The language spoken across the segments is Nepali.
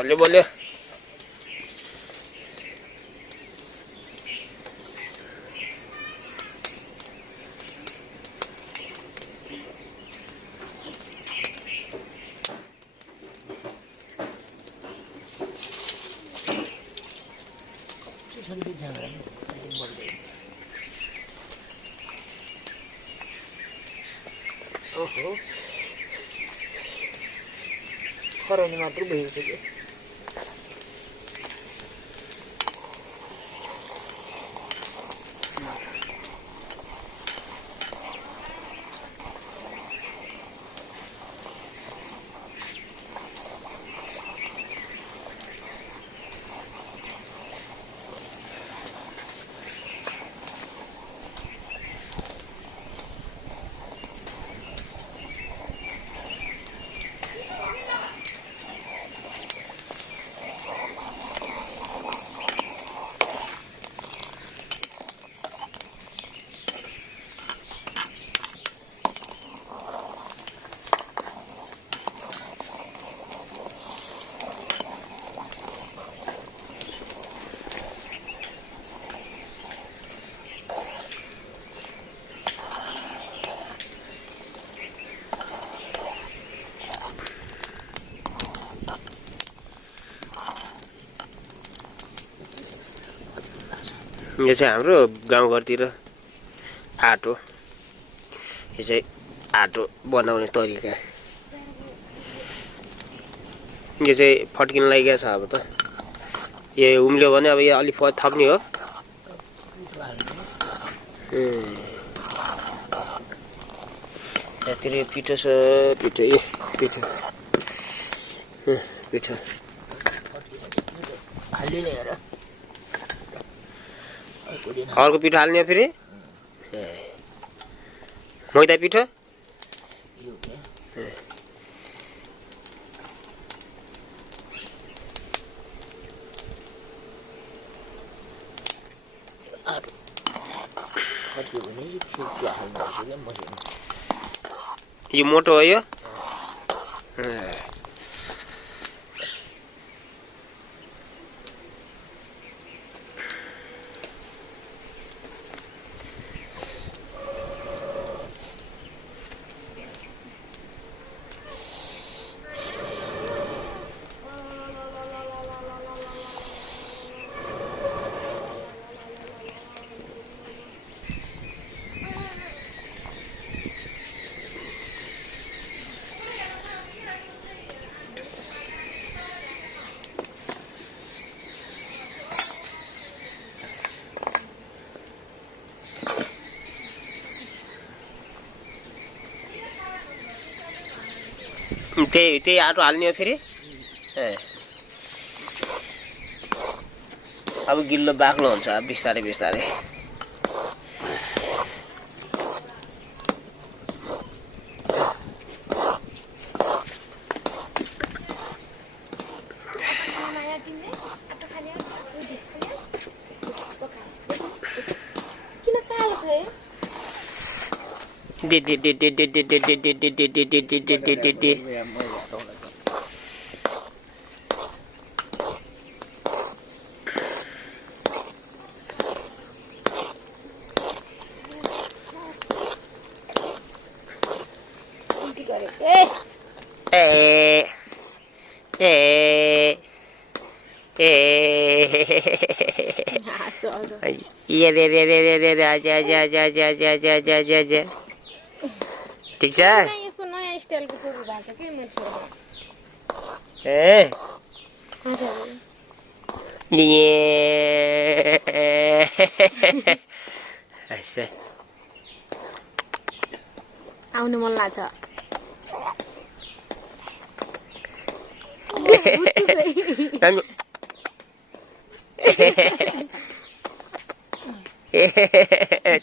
बल्यो बल्यो ओहो खराउने मात्र भइसक्यो यो चाहिँ हाम्रो गाउँघरतिर आटो यो चाहिँ आटो बनाउने तरिका यो चाहिँ फट्किन लागेको छ अब त यो उम्ल्यो भने अब यो अलि थप्ने हो यतिर पिठो छ पिठो पिठो पिठो हाल्दिने हेर अर्को पिठो हाल्ने हो फेरि मैदा पिठो यो मोटो हो यो त्यही आटो हाल्ने हो फेरि अब गिल्लो बाक्लो हुन्छ बिस्तारै बिस्तारै ठीक छ यसको नयाँ स्टाइलको सुरु भएको के म छोरा आउनु मन लाग्छ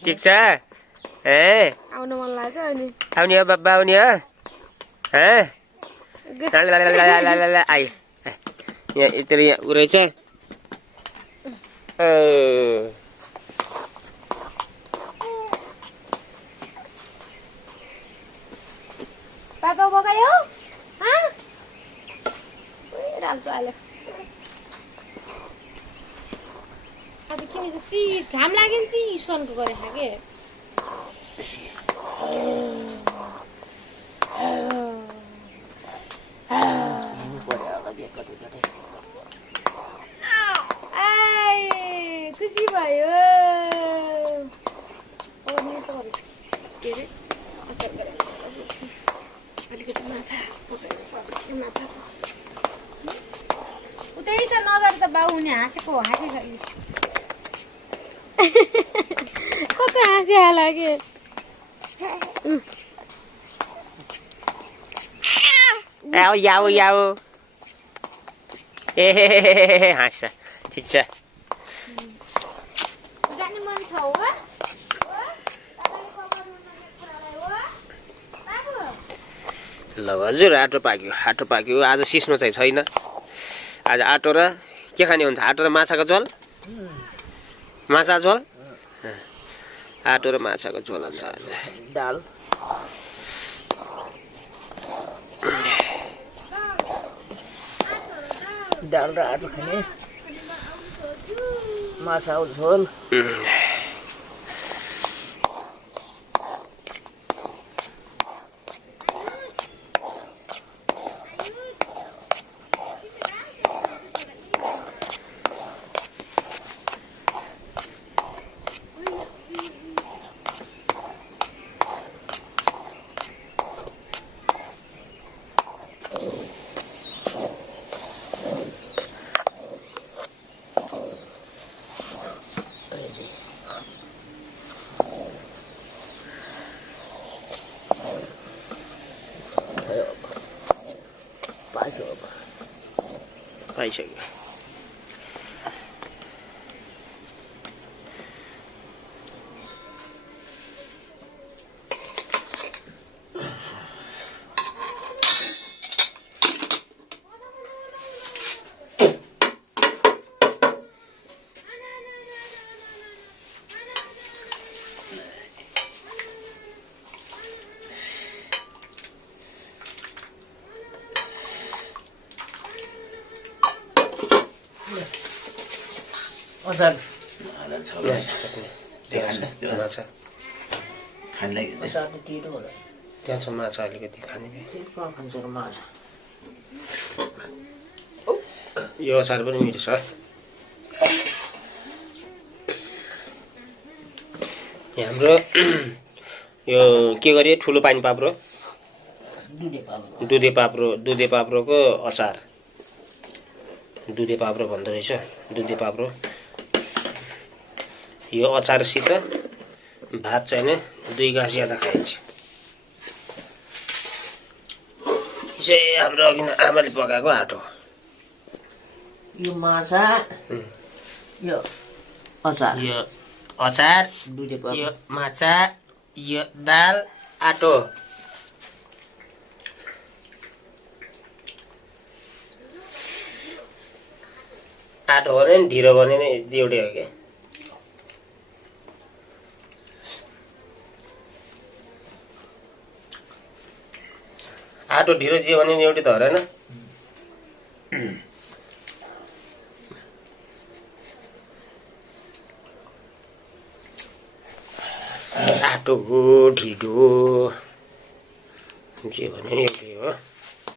ठीक छ आउनु मन लाग्छ अनि आउने हो बाबा आउने हो आइ यहाँ यत्र यहाँ उ रहेछ पापा पकायो राम्रो आयो आज किनेको चिज घाम लाग्यो नि चिसनको गरे खाके खुसी भयो अलिकति माछा उतै छ नगरी त बाउ उनी हाँसेको हाँसिसक्यो कता हाँसिया लाग्यो याउ याउ याउ ए हाँस्छ ठिक छ जाने मन छ हो ल हजुर आटो पाक्यो आज सिस्नो चाहिँ छैन आज आटो र के खाने हुन्छ आटो र माछाको झोल माछा झोल आटो र माछाको झोल हुन्छ आज दाल दाल र आटो खाने माछाको झोल पाइसक्यो अचार त्यहाँ छ माछा अलिकति खाने खान्छ माछा यो अचार पनि मिठो छ हाम्रो यो के गरे ठुलो पानी पाप्रो दुधे पाप्रोको अचार दुधे पाप्रो भन्दो रहेछ दुधे पाप्रो यो अचारसित भात चाहिँ 2 गाँस ज्यादा खाइन्छ चाहिँ हाम्रो अघि आमाले पकाएको आटो यो माछा यो अचार यो माछा यो दाल आटो आटो भने नि ढिलो भने नै एउटै हो क्या आटो ढिलो जे भने नि एउटै त होइन आटो हो ढिलो जे भने नि एउटै हो